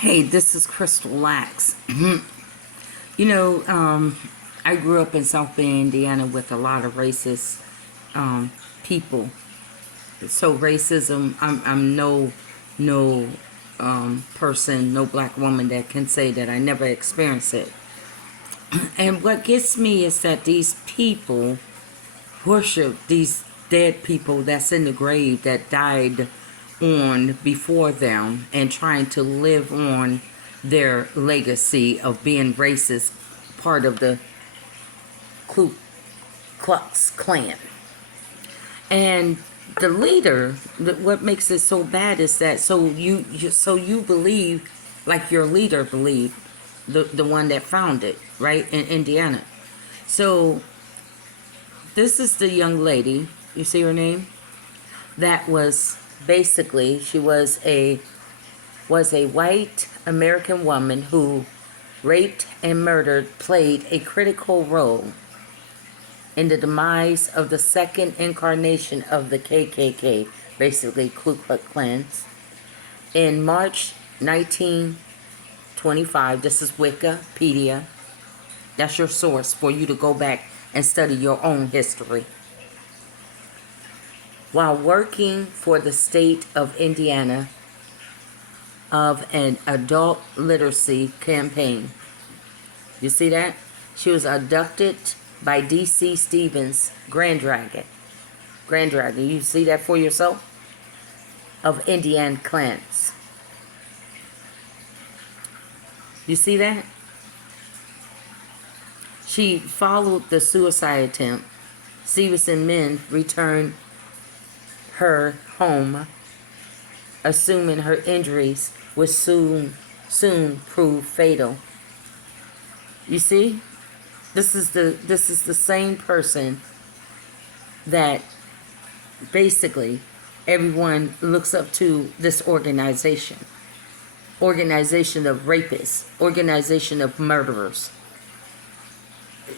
Hey, this is Crystal Lax. I grew up in South Bend, Indiana with a lot of racist people. So racism, I'm no person, no black woman that can say that I never experienced it. And what gets me is that these people worship these dead people that's in the grave that died on before them and trying to live on their legacy of being racist, part of the Ku Klux Klan. And the leader, what makes it so bad is that so you believe like your leader believed, the one that found it, right, in Indiana. So this is the young lady, you see her name? That was basically, she was a white American woman who raped and murdered, played a critical role in the demise of the second incarnation of the KKK, basically Ku Klux Klan, in March 1925. This is Wikipedia. That's your source for you to go back and study your own history. While working for the state of Indiana of an adult literacy campaign. You see that? She was abducted by D.C. Stevens Grand Dragon. You see that for yourself? Of Indian clans. You see that? She followed the suicide attempt. Stevens and men returned her home, assuming her injuries would soon prove fatal. You see? This is the same person that basically everyone looks up to, this organization. Organization of rapists, organization of murderers.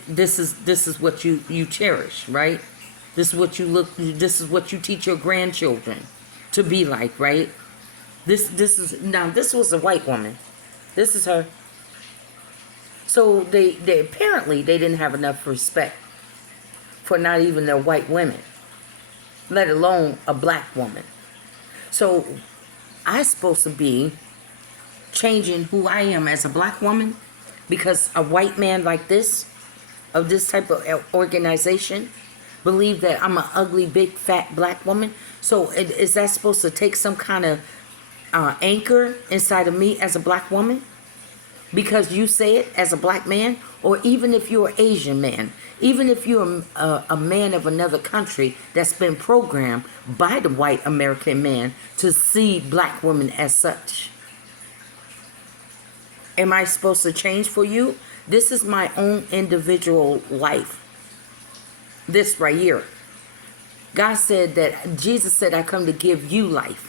This is what you cherish, right? This is what you teach your grandchildren to be like, right? This was a white woman. This is her. So they apparently they didn't have enough respect for not even their white women, let alone a black woman. So I'm supposed to be changing who I am as a black woman because a white man like this, of this type of organization, believe that I'm an ugly, big, fat black woman. So is that supposed to take some kind of anchor inside of me as a black woman? Because you say it as a black man, or even if you're an Asian man, even if you're a man of another country that's been programmed by the white American man to see black women as such. Am I supposed to change for you? This is my own individual life. This right here. God said that, Jesus said, I come to give you life.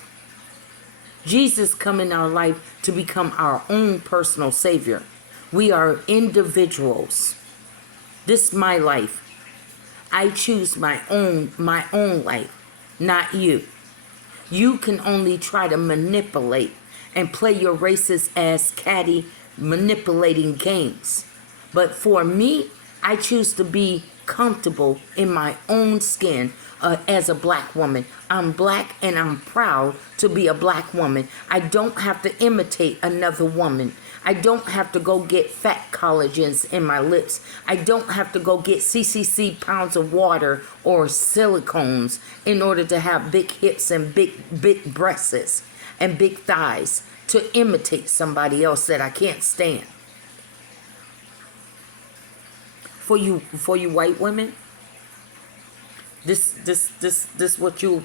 Jesus come in our life to become our own personal savior. We are individuals. This is my life. I choose my own life, not you. You can only try to manipulate and play your racist ass catty manipulating games. But for me, I choose to be comfortable in my own skin as a black woman. I'm black and I'm proud to be a black woman. I don't have to imitate another woman. I don't have to go get fat collagens in my lips. I don't have to go get CCC pounds of water or silicones in order to have big hips and big breasts and big thighs to imitate somebody else that I can't stand. For you white women, this is what you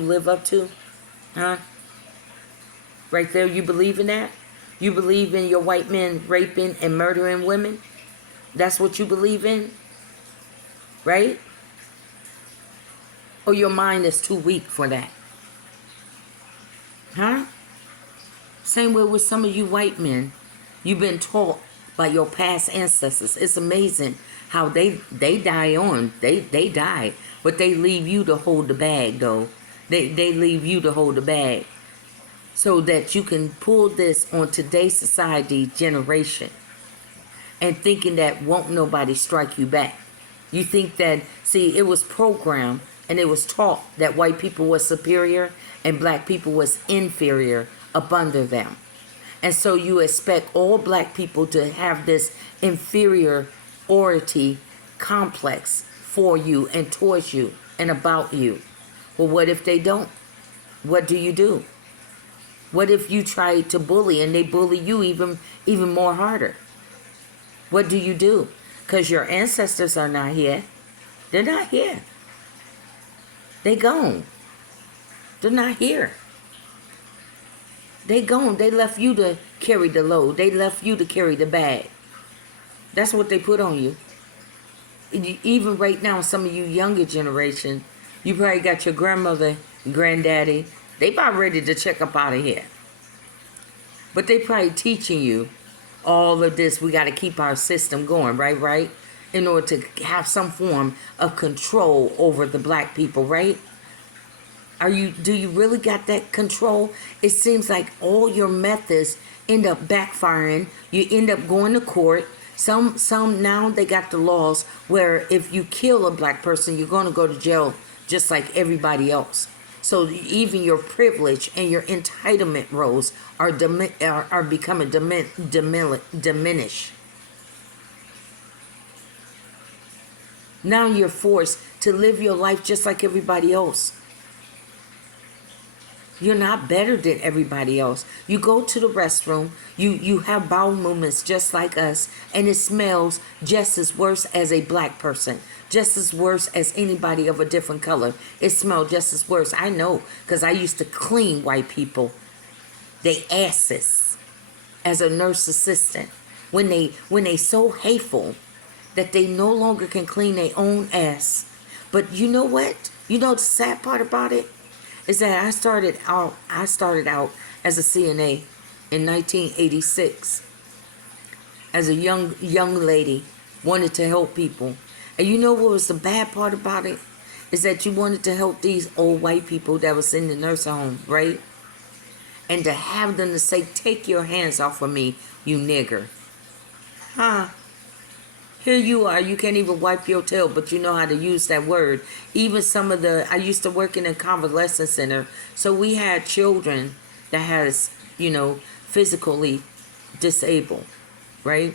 live up to, huh? Right there, you believe in that? You believe in your white men raping and murdering women? That's what you believe in, right? Or your mind is too weak for that, huh? Same way with some of you white men. You've been taught by your past ancestors. It's amazing how they die on. They die, but they leave you to hold the bag, though. They leave you to hold the bag. so that you can pull this on today's society generation and thinking that won't nobody strike you back. You think that, see, it was programmed and it was taught that white people was superior and black people was inferior up under them. And so you expect all black people to have this inferiority complex for you and towards you and about you. Well, what if they don't? What do you do? What if you try to bully and they bully you even more harder? What do you do? Because your ancestors are not here. They're not here. They gone. They're not here. They gone. They left you to carry the load. They left you to carry the bag. That's what they put on you. Even right now, some of you younger generation, you probably got your grandmother, granddaddy. They about ready to check up out of here. But they probably teaching you all of this. We got to keep our system going, right? In order to have some form of control over the black people, right? Do you really got that control? It seems like all your methods end up backfiring. You end up going to court. Some now they got the laws where if you kill a black person, you're going to go to jail just like everybody else. So even your privilege and your entitlement roles are becoming diminished. Now you're forced to live your life just like everybody else. You're not better than everybody else. You go to the restroom, you have bowel movements just like us, and it smells just as worse as a black person, just as worse as anybody of a different color. It smells just as worse. I know, because I used to clean white people, they asses, as a nurse assistant. When they so hateful that they no longer can clean their own ass. But you know what? You know the sad part about it? Is that I started out as a CNA in 1986 as a young lady, wanted to help people. And you know what was the bad part about it? Is that you wanted to help these old white people that was in the nursing home, right? And to have them to say, take your hands off of me, you nigger. Huh? Here you are, you can't even wipe your tail, but you know how to use that word. Even I used to work in a convalescent center, so we had children that has, physically disabled, right?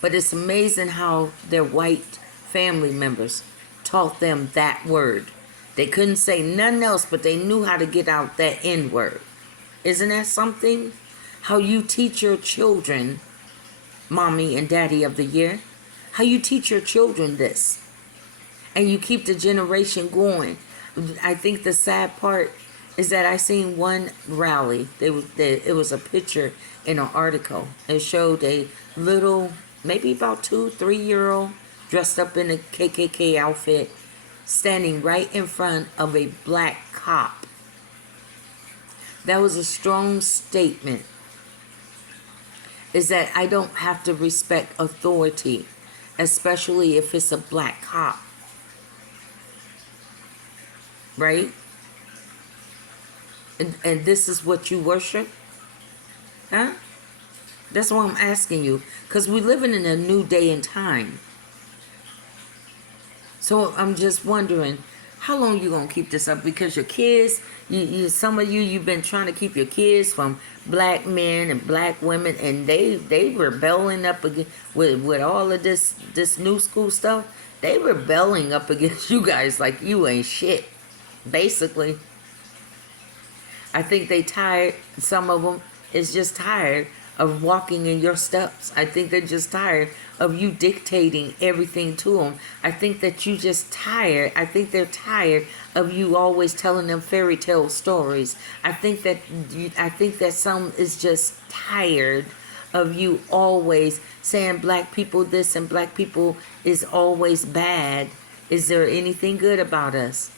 But it's amazing how their white family members taught them that word. They couldn't say nothing else, but they knew how to get out that N word. Isn't that something? How you teach your children mommy and daddy of the year. How you teach your children this. And you keep the generation going. I think the sad part is that I seen one rally. It was a picture in an article. It showed a little, maybe about 2-3-year-old, dressed up in a KKK outfit, standing right in front of a black cop. That was a strong statement. Is that I don't have to respect authority, especially if it's a black cop. Right? And this is what you worship? Huh? That's why I'm asking you. Because we're living in a new day and time. So I'm just wondering, how long you gonna keep this up? Because your kids, some of you've been trying to keep your kids from black men and black women, and they rebelling up against with all of this new school stuff. They rebelling up against you guys like you ain't shit. Basically, I think they tired. Some of them is just tired of walking in your steps. I think they're just tired of you dictating everything to them. I think that you just tired. I think they're tired of you always telling them fairy tale stories. I think that some is just tired of you always saying black people this and black people is always bad. Is there anything good about us?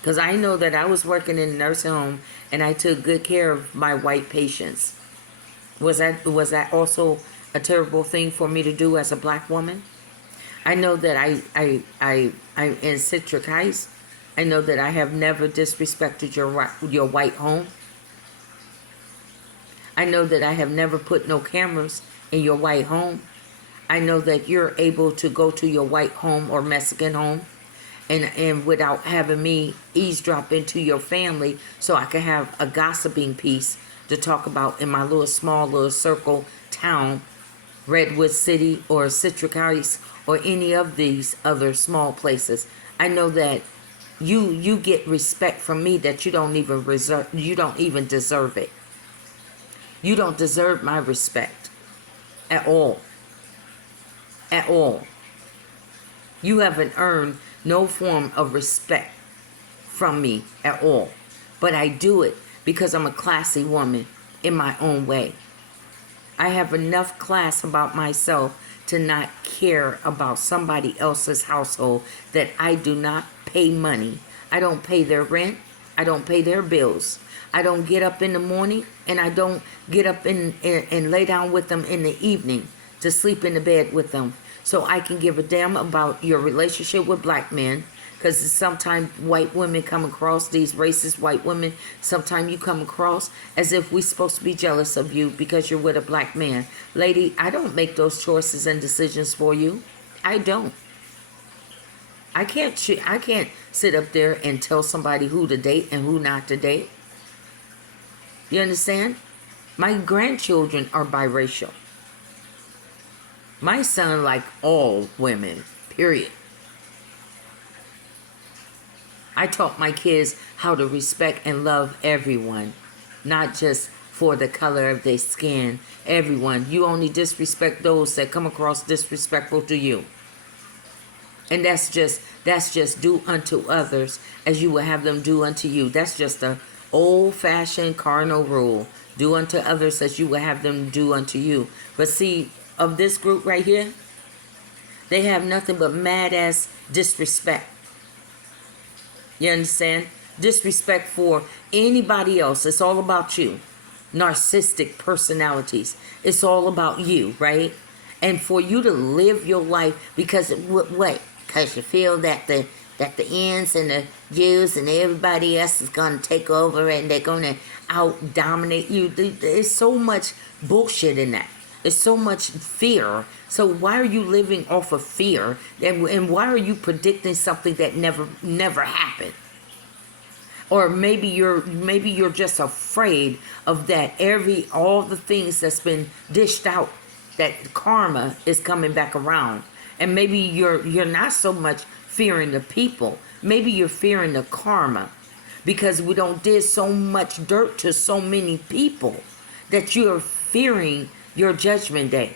Because I know that I was working in a nursing home and I took good care of my white patients. Was that also a terrible thing for me to do as a black woman? I know that I in Citric Heights, I know that I have never disrespected your white home. I know that I have never put no cameras in your white home. I know that you're able to go to your white home or Mexican home and without having me eavesdrop into your family so I can have a gossiping piece to talk about in my little small little circle town, Redwood City or Citrus Heights or any of these other small places. I know that you get respect from me that you don't even deserve it. You don't deserve my respect at all. At all. You haven't earned no form of respect from me at all. But I do it because I'm a classy woman in my own way. I have enough class about myself to not care about somebody else's household that I do not pay money. I don't pay their rent. I don't pay their bills. I don't get up in the morning and I don't get up and lay down with them in the evening to sleep in the bed with them. So I can give a damn about your relationship with black men. Because sometimes white women come across, these racist white women, sometimes you come across as if we're supposed to be jealous of you because you're with a black man. Lady, I don't make those choices and decisions for you. I don't. I can't sit up there and tell somebody who to date and who not to date. You understand? My grandchildren are biracial. My son like all women, period. I taught my kids how to respect and love everyone, not just for the color of their skin. Everyone. You only disrespect those that come across disrespectful to you. And that's just do unto others as you will have them do unto you. That's just a old-fashioned cardinal rule. Do unto others as you will have them do unto you. But see, of this group right here, they have nothing but mad-ass disrespect. You understand? Disrespect for anybody else. It's all about you. Narcissistic personalities. It's all about you, right? And for you to live your life because what? Because you feel that the ends and the Jews and everybody else is going to take over and they're going to out-dominate you. There's so much bullshit in that. There's so much fear. So why are you living off of fear? And why are you predicting something that never happened? Or maybe you're just afraid of that all the things that's been dished out, that karma is coming back around. And maybe you're not so much fearing the people. Maybe you're fearing the karma because we don't did so much dirt to so many people that you're fearing your judgment day.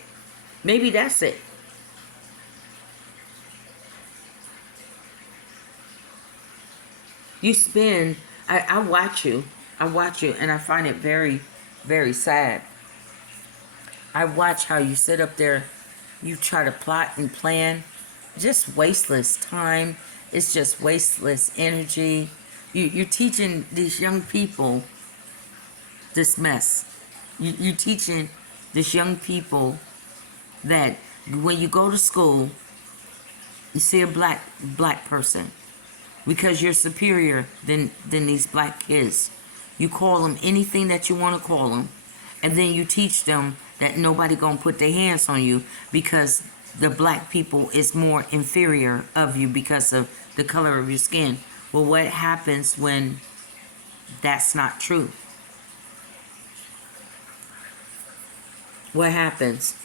Maybe that's it. You spend, I watch you, and I find it very, very sad. I watch how you sit up there, you try to plot and plan, just wasteless time. It's just wasteless energy. You're teaching these young people this mess. You're teaching this young people that when you go to school, you see a black person, because you're superior than these black kids. You call them anything that you want to call them, and then you teach them that nobody gonna put their hands on you because the black people is more inferior of you because of the color of your skin. Well, what happens when that's not true? What happens?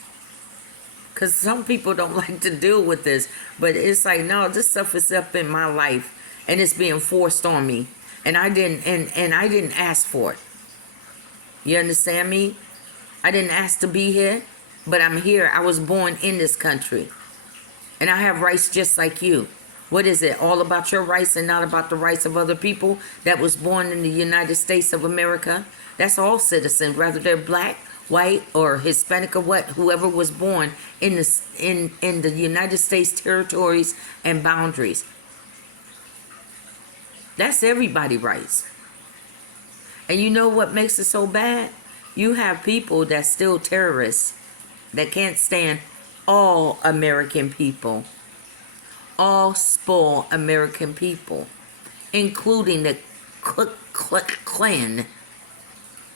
Because some people don't like to deal with this, but it's like, no, this stuff is up in my life and it's being forced on me, and I didn't ask for it. You understand me? I didn't ask to be here, but I'm here. I was born in this country, and I have rights just like you. What is it? All about your rights and not about the rights of other people that was born in the United States of America? That's all citizens, whether they're black, white, or Hispanic, or what, whoever was born in the United States territories and boundaries. That's everybody's rights. And you know what makes it so bad? You have people that's still terrorists that can't stand all American people, all spoiled American people, including the Kklan.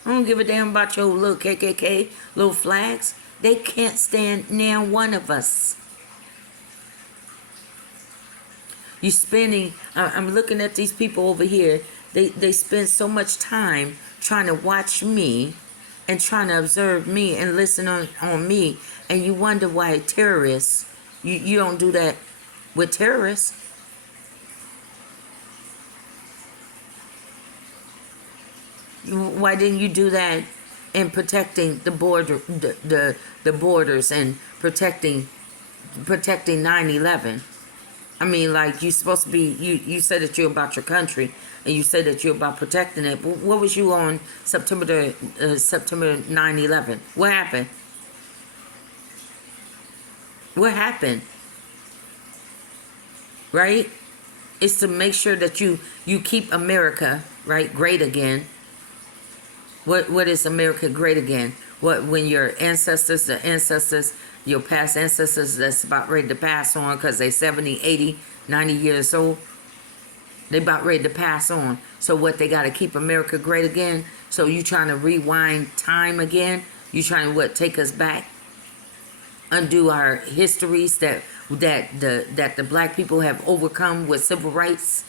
I don't give a damn about your little KKK, little flags. They can't stand now one of us. You spending, I'm looking at these people over here. They spend so much time trying to watch me and trying to observe me and listen on me. And you wonder why terrorists, you don't do that with terrorists. Why didn't you do that in protecting the border, the borders, and protecting 9/11? I mean, like, you supposed to be, you said that you're about your country, and you said that you're about protecting it. What was you on September 9/11? What happened? What happened? Right? It's to make sure that you keep America, right, great again. What is America great again? When your ancestors, your past ancestors that's about ready to pass on because they 70, 80, 90 years old, they about ready to pass on. So what, they got to keep America great again? So you trying to rewind time again? You trying to, take us back? Undo our histories that the black people have overcome with civil rights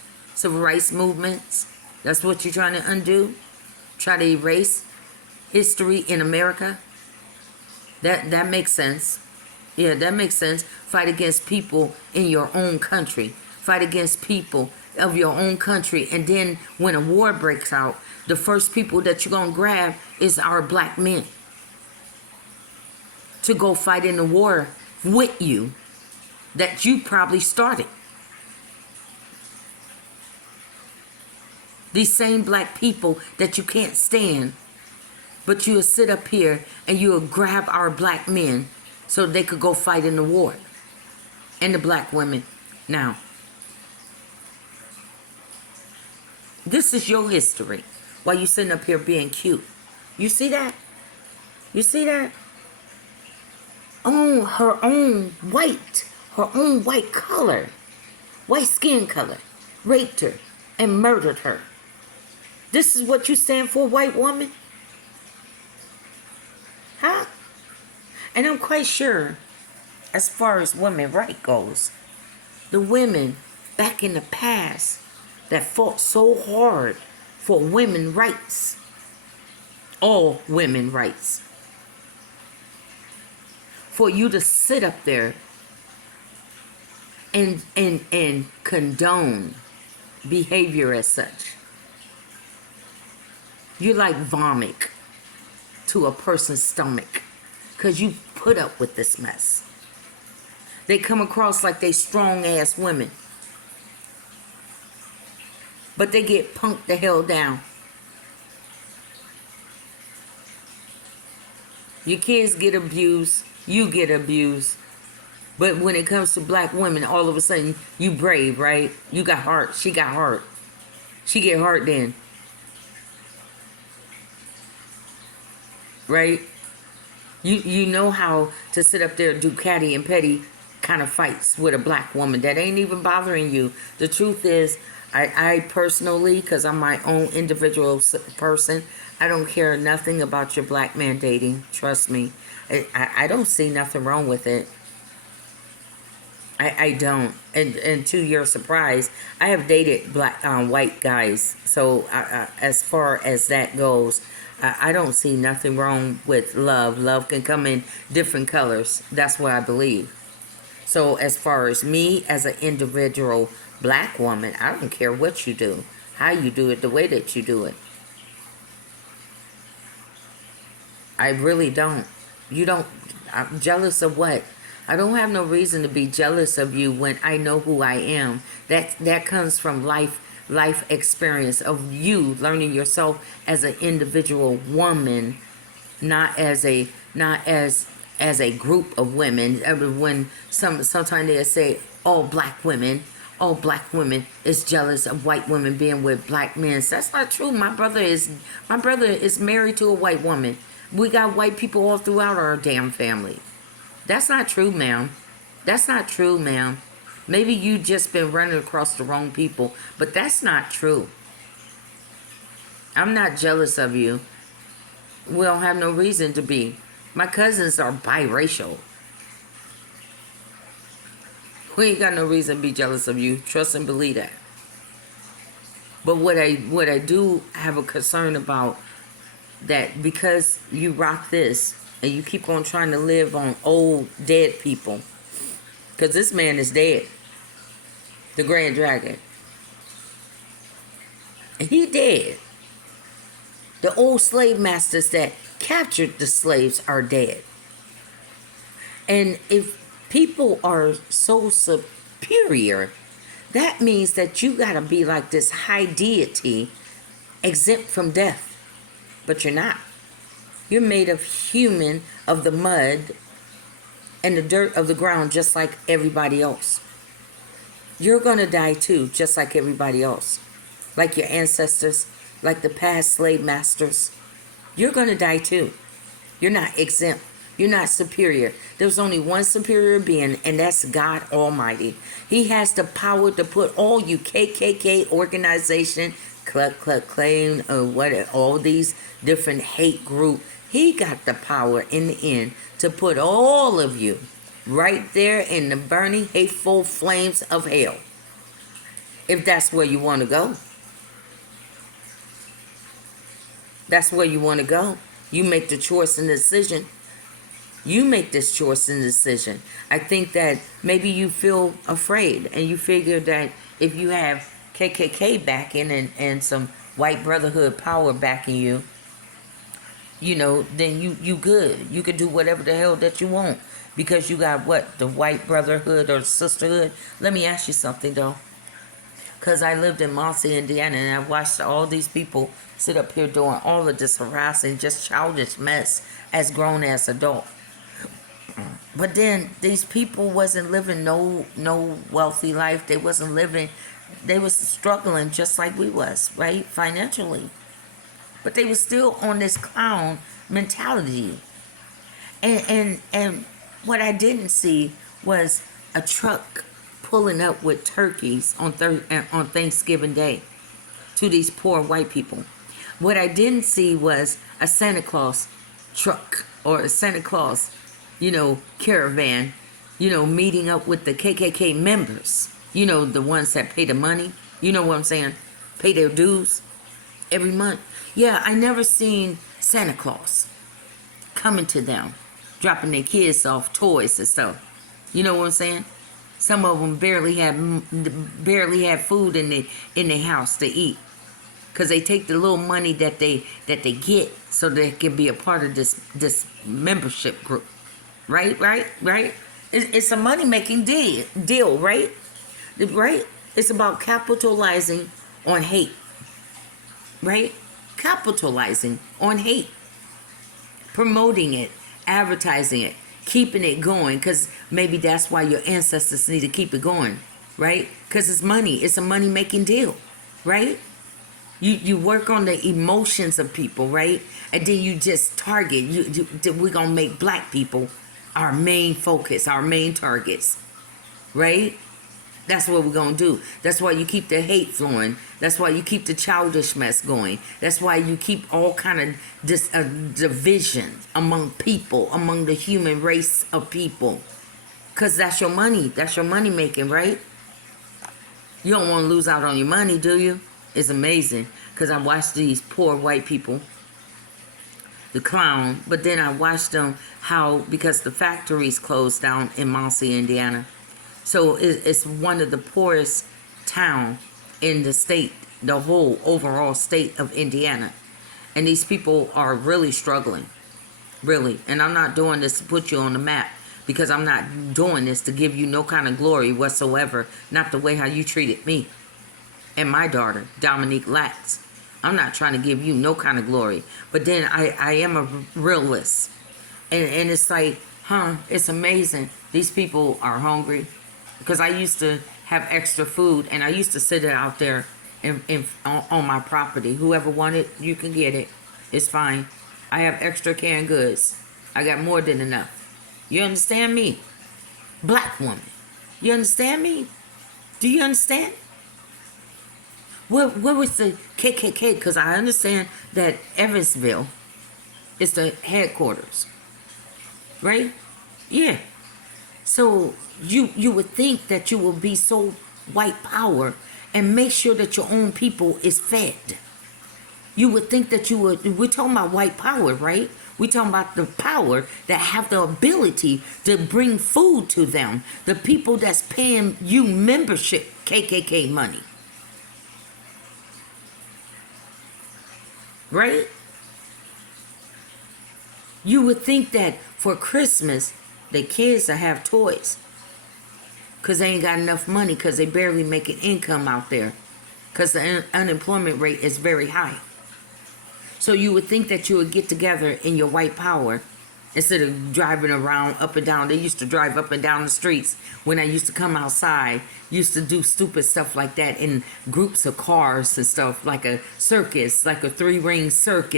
movements? That's what you're trying to undo? Try to erase history in America? That makes sense. Yeah, that makes sense. Fight against people in your own country. Fight against people of your own country. And then when a war breaks out, the first people that you're going to grab is our black men to go fight in the war with you that you probably started. These same black people that you can't stand, but you'll sit up here and you'll grab our black men so they could go fight in the war. And the black women. Now, this is your history while you sitting up here being cute. You see that? You see that? Oh, her own white color, white skin color, raped her and murdered her. This is what you stand for, white woman? Huh? And I'm quite sure, as far as women right goes, the women back in the past that fought so hard for women rights, all women rights, for you to sit up there and condone behavior as such. You're like vomit to a person's stomach because you put up with this mess. They come across like they strong-ass women, but they get punked the hell down. Your kids get abused, you get abused. But when it comes to black women, all of a sudden, you brave, right? You got heart. She got heart. She get heart then. Right? You know how to sit up there and do catty and petty kind of fights with a black woman that ain't even bothering you. The truth is, I personally, because I'm my own individual person, I don't care nothing about your black man dating. Trust me. I don't see nothing wrong with it. I don't. And to your surprise, I have dated white guys. So as far as that goes, I don't see nothing wrong with love. Love can come in different colors. That's what I believe. So as far as me as an individual black woman, I don't care what you do, how you do it, the way that you do it. I really don't. You don't. I'm jealous of what? I don't have no reason to be jealous of you when I know who I am. That comes from life experience of you learning yourself as an individual woman, not as a group of women. When sometimes they say all black women is jealous of white women being with black men. So that's not true. My brother is married to a white woman. We got white people all throughout our damn family. That's not true, ma'am. That's not true, ma'am. Maybe you just been running across the wrong people, but that's not true. I'm not jealous of you. We don't have no reason to be. My cousins are biracial. We ain't got no reason to be jealous of you. Trust and believe that. But what I do have a concern about, that because you rock this and you keep on trying to live on old dead people, because this man is dead, the Grand Dragon. And he dead. The old slave masters that captured the slaves are dead. And if people are so superior, that means that you gotta be like this high deity, exempt from death. But you're not. You're made of human, of the mud and the dirt of the ground, just like everybody else. You're gonna die too, just like everybody else. Like your ancestors, like the past slave masters. You're gonna die too. You're not exempt. You're not superior. There's only one superior being, and that's God Almighty. He has the power to put all you KKK organization, Klan, all these different hate group. He got the power in the end to put all of you right there in the burning, hateful flames of hell. If that's where you want to go. That's where you want to go. You make the choice and decision. You make this choice and decision. I think that maybe you feel afraid and you figure that if you have KKK backing and some white brotherhood power backing you, then you good. You can do whatever the hell that you want because you got what? The white brotherhood or sisterhood? Let me ask you something though. Because I lived in Muncie, Indiana, and I watched all these people sit up here doing all of this harassing, just childish mess as grown-ass adults. But then these people wasn't living no wealthy life. They wasn't living, they was struggling just like we was, right? Financially. But they was still on this clown mentality. And what I didn't see was a truck pulling up with turkeys on Thanksgiving Day to these poor white people. What I didn't see was a Santa Claus truck or a Santa Claus caravan, meeting up with the KKK members, the ones that pay the money, you know what I'm saying, pay their dues every month. Yeah, I never seen Santa Claus coming to them, dropping their kids off toys and stuff. You know what I'm saying? Some of them barely have food in their house to eat, because they take the little money that they get so they can be a part of this membership group. Right? It's a money-making deal, right? Right? It's about capitalizing on hate, right? Capitalizing on hate. Promoting it, advertising it, keeping it going, because maybe that's why your ancestors need to keep it going, right? Because it's money. It's a money-making deal, right? You work on the emotions of people, right? And then you just target. We're going to make black people our main focus, our main targets, right? That's what we're going to do. That's why you keep the hate flowing. That's why you keep the childish mess going. That's why you keep all kind of this division among people, among the human race of people. Because that's your money. That's your money making, right? You don't want to lose out on your money, do you? It's amazing. Because I watched these poor white people, the clown, but then I watched them because the factories closed down in Muncie, Indiana. So it's one of the poorest town in the state, the whole overall state of Indiana. And these people are really struggling, really. And I'm not doing this to put you on the map, because I'm not doing this to give you no kind of glory whatsoever. Not the way how you treated me and my daughter, Dominique Latz. I'm not trying to give you no kind of glory. But then I am a realist. And it's like, it's amazing. These people are hungry. Because I used to have extra food, and I used to sit it out there on my property. Whoever wanted, you can get it. It's fine. I have extra canned goods. I got more than enough. You understand me? Black woman. You understand me? Do you understand? Where was the KKK? Because I understand that Evansville, It's the headquarters, right? Yeah. So you would think that you will be so white power and make sure that your own people is fed. You would think that you would. We're talking about white power, right? We're talking about the power that have the ability to bring food to them. The people that's paying you membership, KKK money. Right? You would think that for Christmas, the kids will have toys. Because they ain't got enough money because they barely make an income out there. Because the unemployment rate is very high. So you would think that you would get together in your white power instead of driving around up and down. They used to drive up and down the streets when I used to come outside. Used to do stupid stuff like that in groups of cars and stuff, like a circus, like a 3-ring circus.